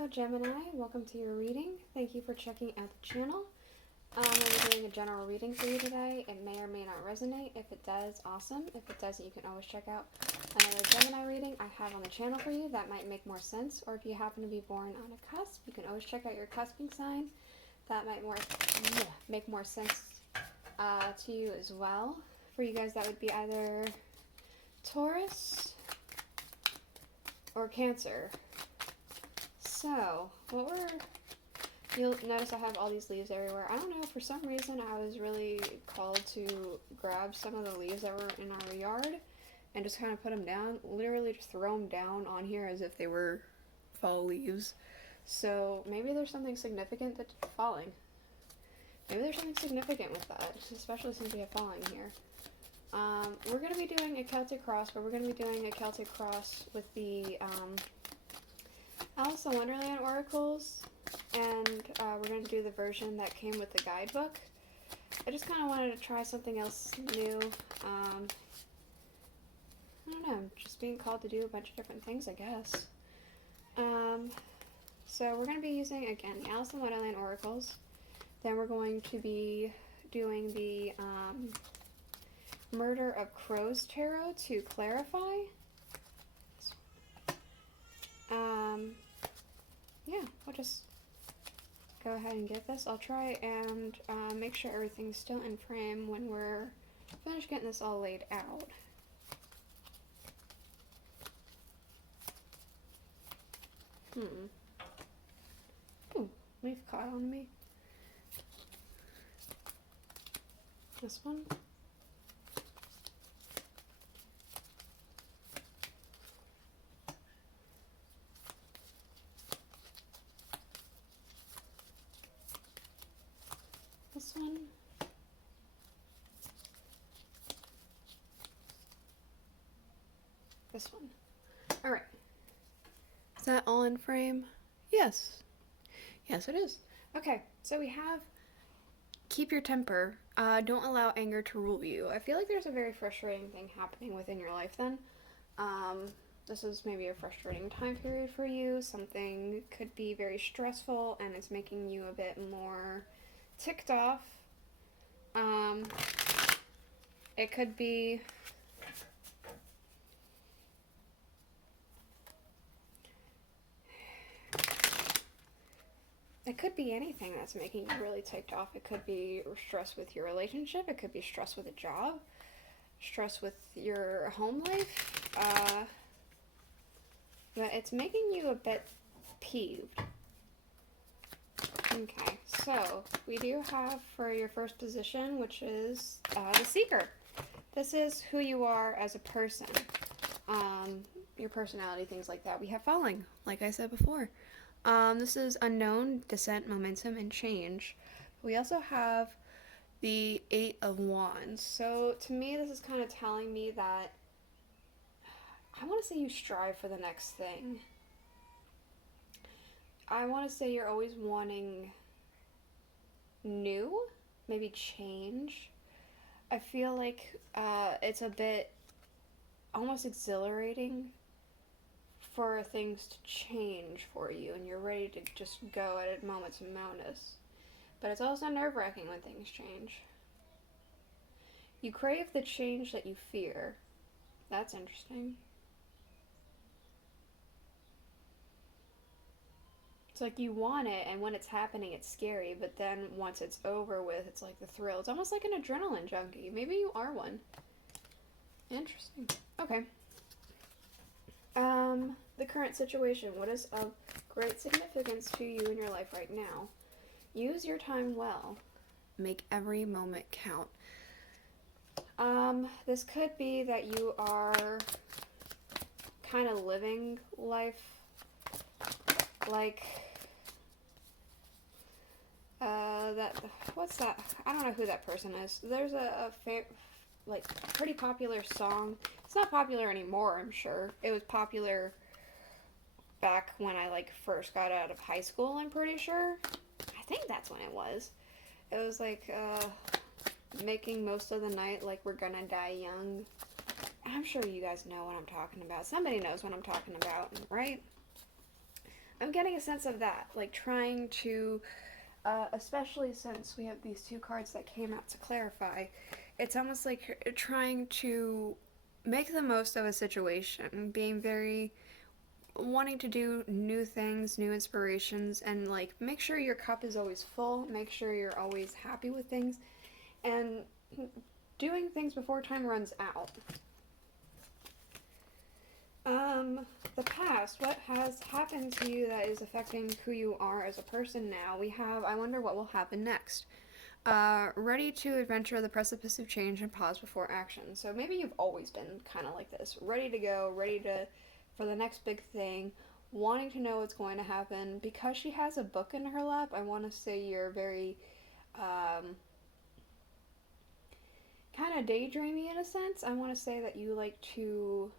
Hello Gemini, welcome to your reading. Thank you for checking out the channel. I'm going to be doing a general reading for you today. It may or may not resonate. If it does, awesome. If it doesn't, you can always check out another Gemini reading I have on the channel for you. That might make more sense. Or if you happen to be born on a cusp, you can always check out your cusping sign. That might make more sense to you as well. For you guys, that would be either Taurus or Cancer. So, you'll notice I have all these leaves everywhere. I don't know, for some reason I was really called to grab some of the leaves that were in our yard and just kind of put them down. Literally just throw them down on here as if they were fall leaves. So maybe there's something significant that's falling. Maybe there's something significant with that, especially since we have falling here. We're going to be doing a Celtic cross, but we're going to be doing a Celtic cross with the Alice in Wonderland oracles, and we're going to do the version that came with the guidebook. I just kind of wanted to try something else new. I don't know, I'm just being called to do a bunch of different things, I guess. So we're going to be using, again, the Alice in Wonderland oracles. Then we're going to be doing the Murder of Crows Tarot to clarify. Yeah, I'll just go ahead and get this. I'll try and make sure everything's still in frame when we're finished getting this all laid out. Ooh, leaf caught on me. This one. This one. This one. Alright. Is that all in frame? Yes. Yes, it is. Okay, so we have keep your temper. Don't allow anger to rule you. I feel like there's a very frustrating thing happening within your life then. This is maybe a frustrating time period for you. Something could be very stressful and it's making you a bit more ticked off. It could be anything that's making you really ticked off. It could be stress with your relationship. It could be stress with a job, stress with your home life. But it's making you a bit peeved. Okay, so we do have for your first position, which is the Seeker. This is who you are as a person, your personality, things like that. We have Falling, like I said before. This is Unknown, Descent, Momentum, and Change. We also have the Eight of Wands. So to me, this is kind of telling me that I want to say you strive for the next thing. I want to say you're always wanting new, maybe change. I feel like it's a bit almost exhilarating for things to change for you, and you're ready to just go at a moment's notice. But it's also nerve-wracking when things change. You crave the change that you fear. That's interesting. It's like you want it, and when it's happening, it's scary, but then once it's over with, it's like the thrill. It's almost like an adrenaline junkie. Maybe you are one. Interesting. Okay. The current situation. What is of great significance to you in your life right now? Use your time well. Make every moment count. This could be that you are kind of living life like what's that? I don't know who that person is. There's a pretty popular song. It's not popular anymore, I'm sure. It was popular back when I first got out of high school, I'm pretty sure. I think that's when it was. It was making most of the night like we're gonna die young. I'm sure you guys know what I'm talking about. Somebody knows what I'm talking about, right? I'm getting a sense of that, like trying to, especially since we have these two cards that came out to clarify, it's almost like you're trying to make the most of a situation, being very wanting to do new things, new inspirations, and like make sure your cup is always full, make sure you're always happy with things, and doing things before time runs out. The past, what has happened to you that is affecting who you are as a person now? We have, I wonder what will happen next. Ready to adventure the precipice of change and pause before action. So maybe you've always been kind of like this, ready to go, for the next big thing, wanting to know what's going to happen. Because she has a book in her lap, I want to say you're very, kind of daydreamy in a sense. I want to say that you like to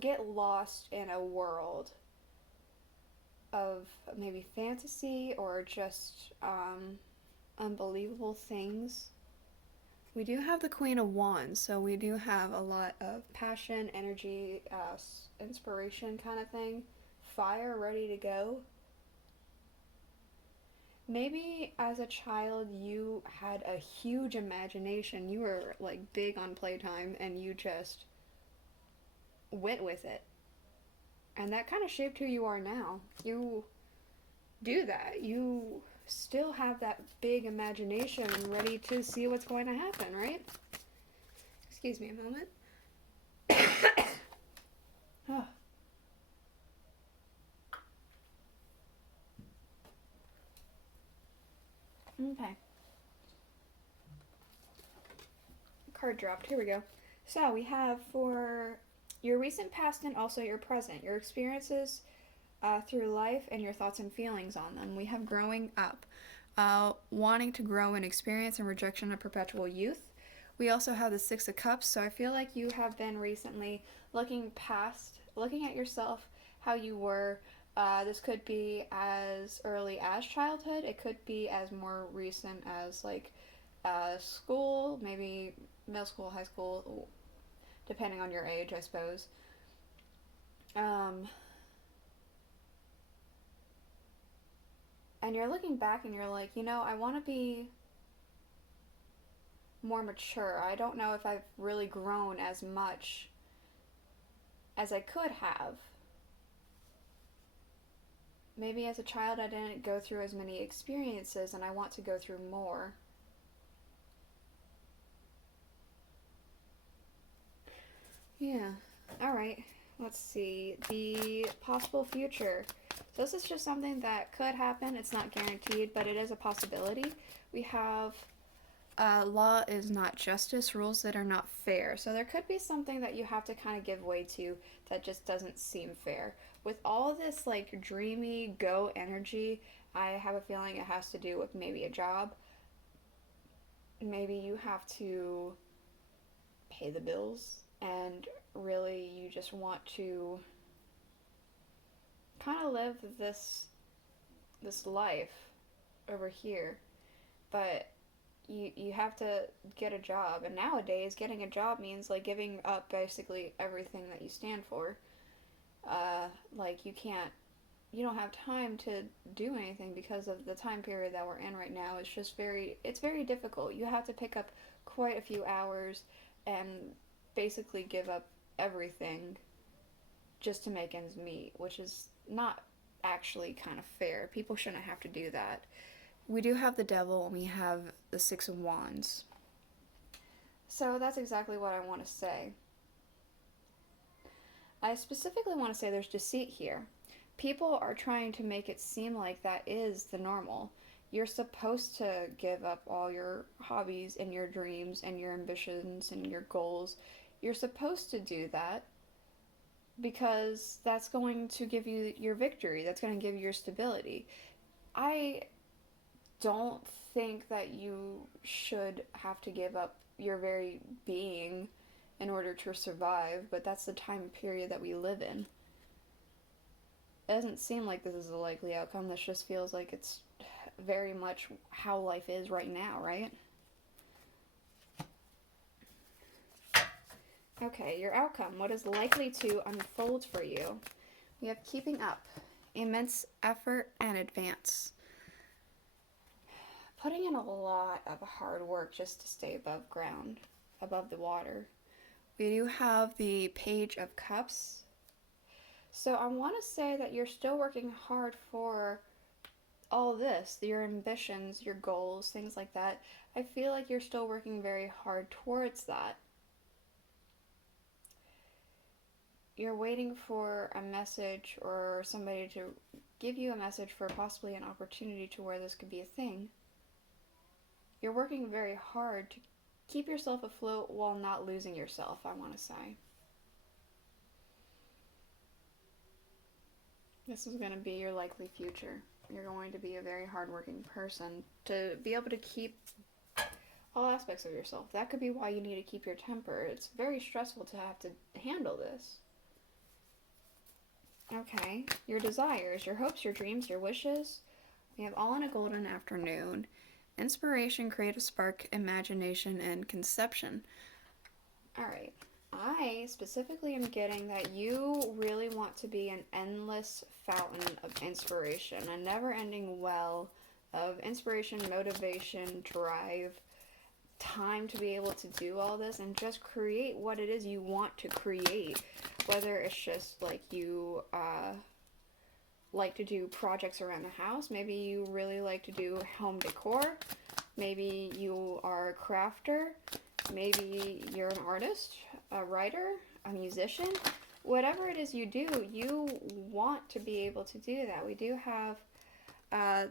get lost in a world of maybe fantasy or just unbelievable things. We do have the Queen of Wands, so we do have a lot of passion, energy, inspiration kind of thing. Fire, ready to go. Maybe as a child you had a huge imagination. You were like big on playtime and you just went with it. And that kind of shaped who you are now. You do that. You still have that big imagination ready to see what's going to happen, right? Excuse me a moment. Oh. Okay. Card dropped. Here we go. So we have for your recent past and also your present, your experiences through life and your thoughts and feelings on them. We have growing up, wanting to grow in experience and rejection of perpetual youth. We also have the Six of Cups, so I feel like you have been recently looking at yourself, how you were. This could be as early as childhood. It could be as more recent as like school, maybe middle school, high school, depending on your age, I suppose. And you're looking back and you're like, I want to be more mature. I don't know if I've really grown as much as I could have. Maybe as a child I didn't go through as many experiences and I want to go through more. Yeah. Alright. Let's see. The possible future. So this is just something that could happen. It's not guaranteed, but it is a possibility. We have law is not justice, rules that are not fair. So there could be something that you have to kind of give way to that just doesn't seem fair. With all this like dreamy go energy, I have a feeling it has to do with maybe a job. Maybe you have to pay the bills and really you just want to kind of live this life over here, but you have to get a job, and nowadays getting a job means like giving up basically everything that you stand for. Like you don't have time to do anything because of the time period that we're in right now. It's very difficult. You have to pick up quite a few hours and basically give up everything just to make ends meet, which is not actually kind of fair. People shouldn't have to do that. We do have the devil and we have the Six of Wands. So that's exactly what I want to say. I specifically want to say there's deceit here. People are trying to make it seem like that is the normal. You're supposed to give up all your hobbies and your dreams and your ambitions and your goals. You're supposed to do that because that's going to give you your victory. That's going to give you your stability. I don't think that you should have to give up your very being in order to survive, but that's the time period that we live in. It doesn't seem like this is a likely outcome. This just feels like it's very much how life is right now, right? Okay, your outcome. What is likely to unfold for you? We have keeping up immense effort and advance. Putting in a lot of hard work just to stay above ground, above the water. We do have the Page of Cups. So I want to say that you're still working hard for all this, your ambitions, your goals, things like that. I feel like you're still working very hard towards that. You're waiting for a message or somebody to give you a message for possibly an opportunity to where this could be a thing. You're working very hard to keep yourself afloat while not losing yourself, I want to say. This is going to be your likely future. You're going to be a very hardworking person to be able to keep all aspects of yourself. That could be why you need to keep your temper. It's very stressful to have to handle this. Okay, your desires, your hopes, your dreams, your wishes. We have all in a golden afternoon. Inspiration, creative spark, imagination, and conception. Alright, I specifically am getting that you really want to be an endless fountain of inspiration, a never-ending well of inspiration, motivation, drive, time to be able to do all this and just create what it is you want to create. Whether it's just like you like to do projects around the house, maybe you really like to do home decor, maybe you are a crafter, maybe you're an artist, a writer, a musician. Whatever it is you do, you want to be able to do that. We do have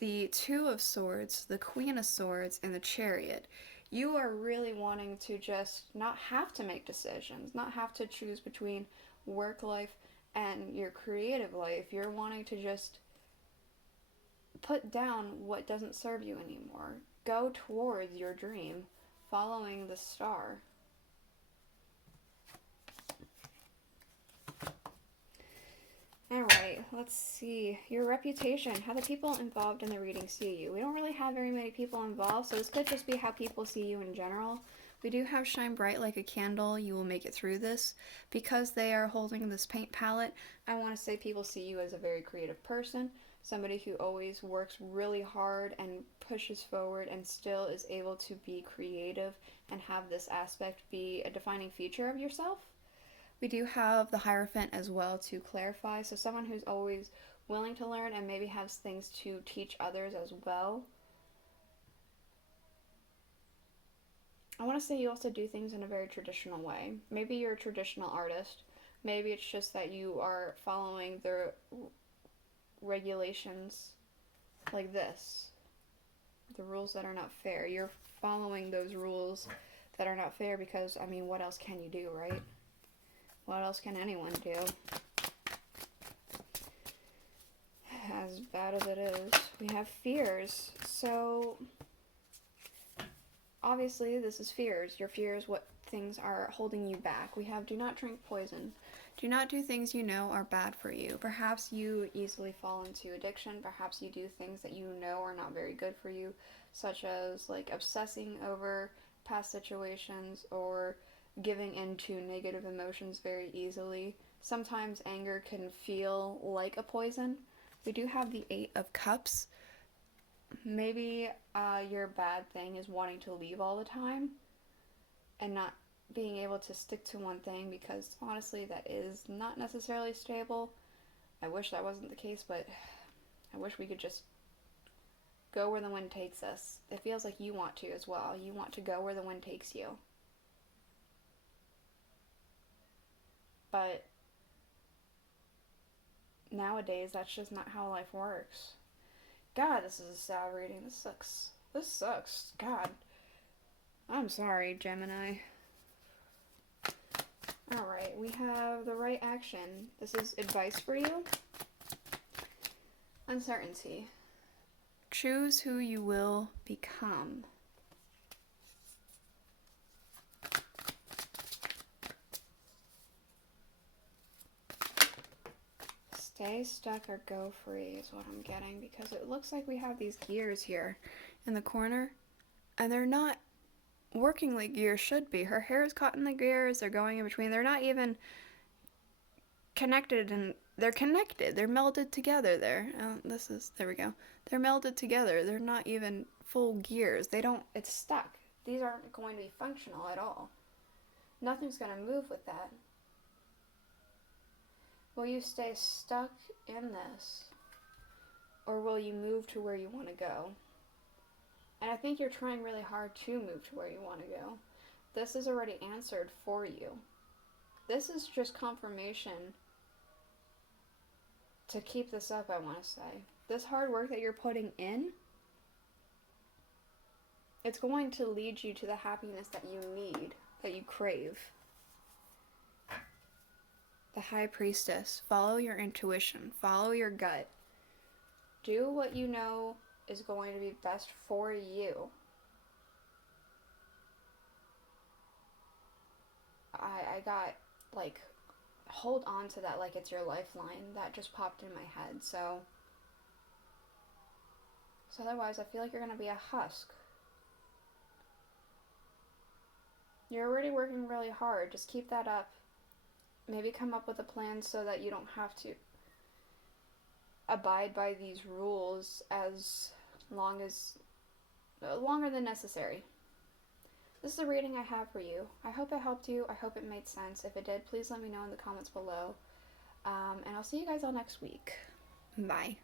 the Two of Swords, the Queen of Swords, and the Chariot. You are really wanting to just not have to make decisions, not have to choose between work life and your creative life. You're wanting to just put down what doesn't serve you anymore. Go towards your dream, following the star. Alright, let's see. Your reputation, how the people involved in the reading see you. We don't really have very many people involved, so this could just be how people see you in general. We do have shine bright like a candle, you will make it through this. Because they are holding this paint palette, I want to say people see you as a very creative person, somebody who always works really hard and pushes forward and still is able to be creative and have this aspect be a defining feature of yourself. We do have the Hierophant as well to clarify, so someone who's always willing to learn and maybe has things to teach others as well. I want to say you also do things in a very traditional way. Maybe you're a traditional artist. Maybe it's just that you are following the regulations like this. The rules that are not fair. You're following those rules that are not fair because, I mean, what else can you do, right? What else can anyone do? As bad as it is. We have fears. So, obviously, this is fears. Your fears, what things are holding you back. We have do not drink poison. Do not do things you know are bad for you. Perhaps you easily fall into addiction. Perhaps you do things that you know are not very good for you, such as like obsessing over past situations or giving into negative emotions very easily. Sometimes anger can feel like a poison. We do have the Eight of Cups. Maybe your bad thing is wanting to leave all the time and not being able to stick to one thing because honestly that is not necessarily stable. I wish that wasn't the case, but I wish we could just go where the wind takes us. It feels like you want to as well. You want to go where the wind takes you. But nowadays, that's just not how life works. God, this is a sad reading. This sucks. This sucks. God. I'm sorry, Gemini. Alright, we have the right action. This is advice for you. Uncertainty. Choose who you will become. Stay stuck or go free is what I'm getting, because it looks like we have these gears here in the corner, and they're not working like gears should be. Her hair is caught in the gears, they're going in between, they're not even connected in they're connected. They're melded together there. There we go. They're melded together. They're not even full gears. They don't, It's stuck. These aren't going to be functional at all. Nothing's going to move with that. Will you stay stuck in this? Or will you move to where you want to go? And I think you're trying really hard to move to where you want to go. This is already answered for you. This is just confirmation to keep this up, I want to say. This hard work that you're putting in, it's going to lead you to the happiness that you need, that you crave. The High Priestess. Follow your intuition. Follow your gut. Do what you know is going to be best for you. I got, like, hold on to that like it's your lifeline. That just popped in my head. So otherwise, I feel like you're going to be a husk. You're already working really hard. Just keep that up. Maybe come up with a plan so that you don't have to abide by these rules as longer than necessary. This is a reading I have for you. I hope it helped you. I hope it made sense. If it did, please let me know in the comments below. And I'll see you guys all next week. Bye.